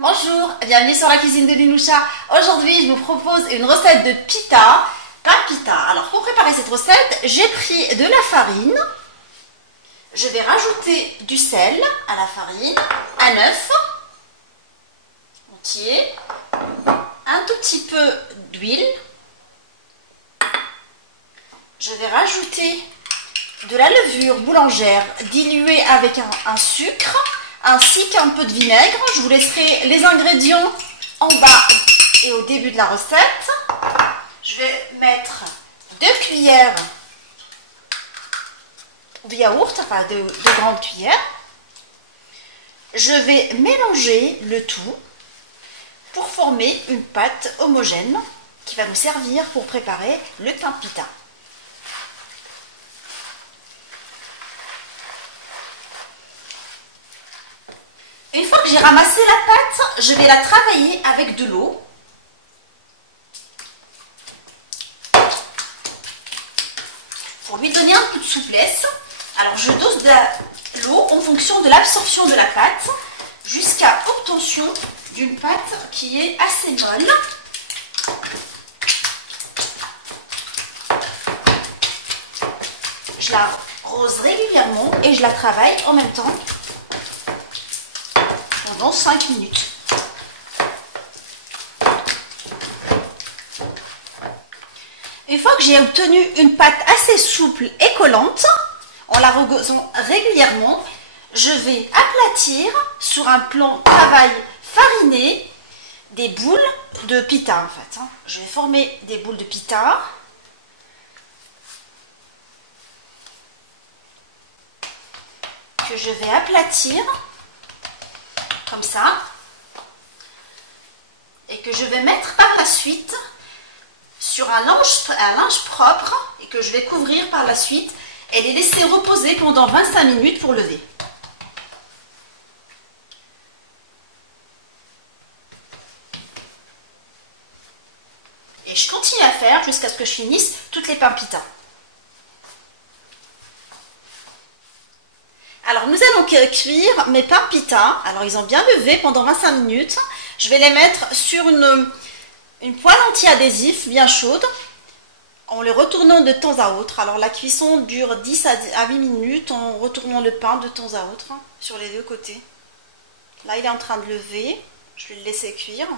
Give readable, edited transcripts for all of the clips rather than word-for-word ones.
Bonjour, bienvenue sur la cuisine de Linoucha. Aujourd'hui, je vous propose une recette de pita, pain pita. Alors, pour préparer cette recette, j'ai pris de la farine. Je vais rajouter du sel à la farine, un œuf entier, un tout petit peu d'huile. Je vais rajouter de la levure boulangère diluée avec un sucre, ainsi qu'un peu de vinaigre. Je vous laisserai les ingrédients en bas et au début de la recette. Je vais mettre 2 cuillères de yaourt, enfin 2 grandes cuillères. Je vais mélanger le tout pour former une pâte homogène qui va nous servir pour préparer le pain pita. Une fois que j'ai ramassé la pâte, je vais la travailler avec de l'eau. Pour lui donner un peu de souplesse. Alors je dose de l'eau en fonction de l'absorption de la pâte jusqu'à obtention d'une pâte qui est assez molle. Je la rose régulièrement et je la travaille en même temps pendant 5 minutes. Une fois que j'ai obtenu une pâte assez souple et collante, en la rosant régulièrement, je vais aplatir sur un plan de travail fariné des boules de pita en fait. Je vais former des boules de pita. Que je vais aplatir comme ça et que je vais mettre par la suite sur un linge propre et que je vais couvrir par la suite et les laisser reposer pendant 25 minutes pour lever. Et je continue à faire jusqu'à ce que je finisse toutes les pains pita. Alors nous allons cuire mes pains pita. Alors ils ont bien levé pendant 25 minutes. Je vais les mettre sur une poêle anti-adhésif bien chaude en les retournant de temps à autre. Alors la cuisson dure 10 à 8 minutes en retournant le pain de temps à autre sur les deux côtés. Là il est en train de lever. Je vais le laisser cuire.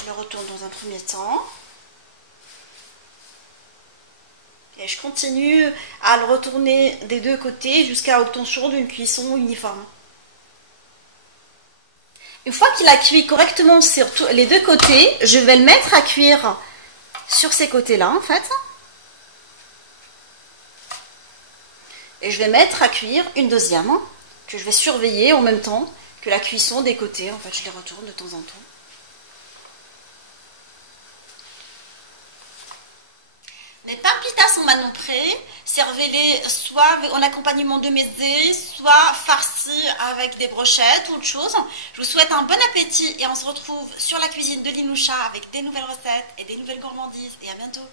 Je le retourne dans un premier temps. Et je continue à le retourner des deux côtés jusqu'à l'obtention d'une cuisson uniforme. Une fois qu'il a cuit correctement sur les deux côtés, je vais le mettre à cuire sur ces côtés-là en fait. Et je vais mettre à cuire une deuxième que je vais surveiller en même temps que la cuisson des côtés. En fait, je les retourne de temps en temps. Mes pains pita sont maintenant prêts. Servez-les soit en accompagnement de mezze, soit farcis avec des brochettes ou autre chose. Je vous souhaite un bon appétit et on se retrouve sur la cuisine de Linoucha avec des nouvelles recettes et des nouvelles gourmandises. Et à bientôt.